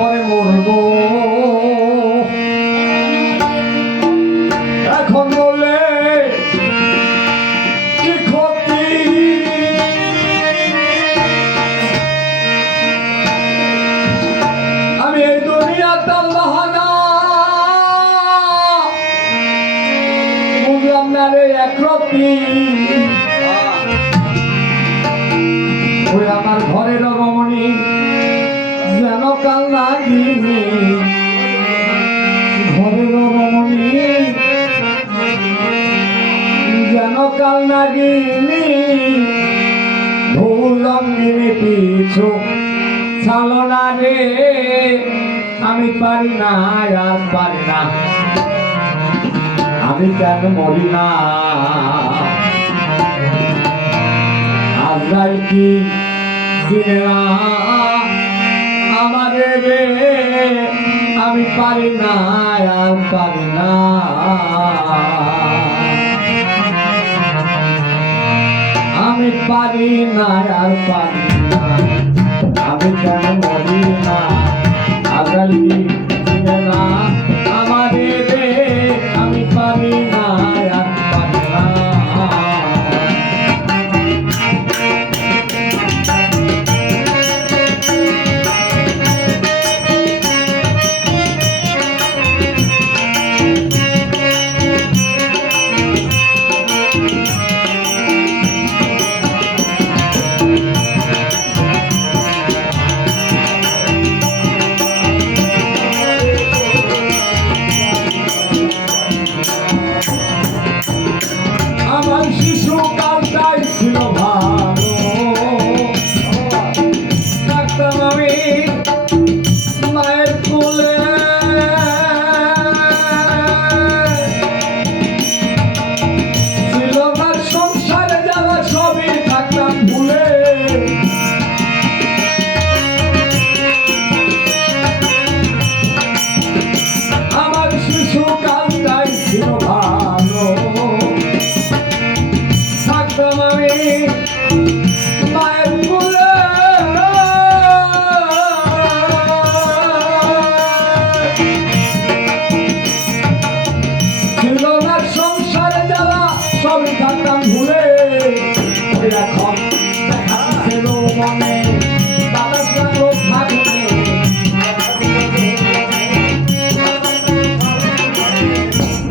পরে মরবো। এখন বলে কি ক্ষতি, আমি এই দুনিয়াতে আল্লাহ না বুঝলাম না রে একরতি। ওই আমার ঘরের রমণী যেন কাল লাগিনি, ঘরের রমণী যেন কাল লাগিনি, ভুলঙ্গিনী পিছু চালনা রে। আমি পারি না আর পারি না, আমি কেন মরি না। আজরাইল কি চিনে না আমারে রে, আমি পারি না আর পারি না। আমি পারি না আর পারি না, আমি কেন মরি না। আজরাইল কি চিনে না আমারে রে, আমি পারি না আর পারি না। আমার শিশুকালটাই ছিল ভালো, থাকতাম আমি মায়ের কোলে। ছিল না সংসারে যারা সবই থাকতাম ভুলে। আমার শিশুকালটাই ছিল ভালো, থাকতাম আমি মায়ের কোলে। ছিল না সংসারে যারা সবই থাকতাম ভুলে। এখন দেখা ছিল মনে বাতাস লাগলো ফাগুনে,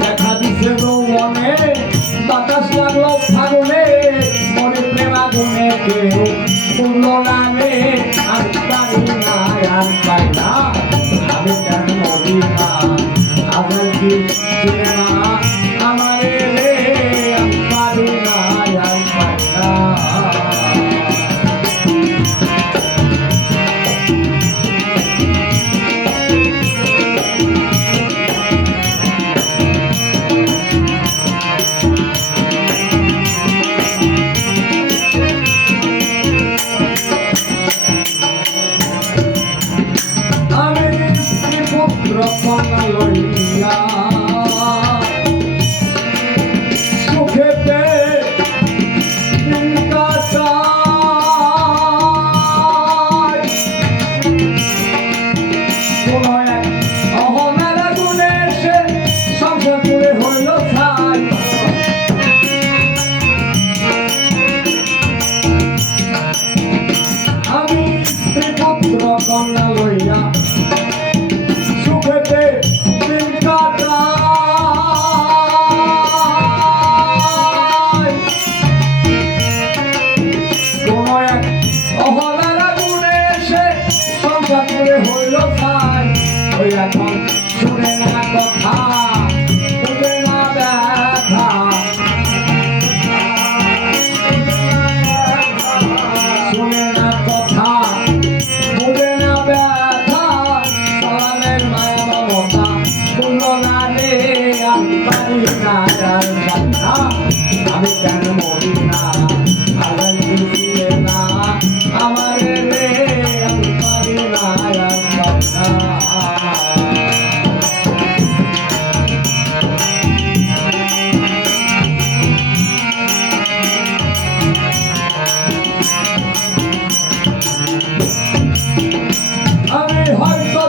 দেখা দিছিল মনে বাতাস লাগলো ফাগুনে। মনে প্রেম আগুনে কেউ পুরলো না রে, আমি পারি না আর পারি না, আমি কেন মরি না। আবার কি চিনে না আমারে রে, আমি পারি না আর পারি না। আমি শ্রীপুত্র কন্যা লইয়া সুখেতে দিন কাটাই। কোনো এক অহমের গুণে সে সংসার করে হইল ছাই। আমি শ্রীপুত্র কন্যা লইয়া সুখেতে দিন কাটাই। কোনো এক অহমেরা গুণে এসে সংসার করে হইল ছাই। ওই এখন শুনে না কথা, বুঝে না ব্যথা, শুনে না কথা, বুঝে না ব্যথা। সালামের মায়া মমতা বুঝলো না রে, আমি পারি না আর পারি না, আমি কেন মরি না। আবার বুঝিয়ে না আমারে রে, আমি পারি না আর পারি না। আমি হয়তো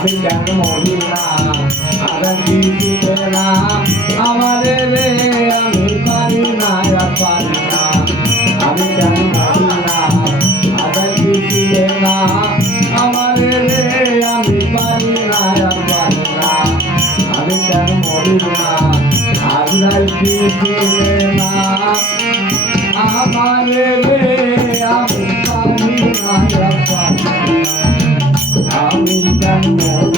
আমি কেন মরি না আর দিতে না আমারে রে আমি পারি না আর পারি না আমি কেন মরি না আর দিতে না আমারে রে আমি পারি না আর পারি না আমি কেন মরি না আর দিতে না আমারে রে আমি পারি না আর পারি না আমি কেন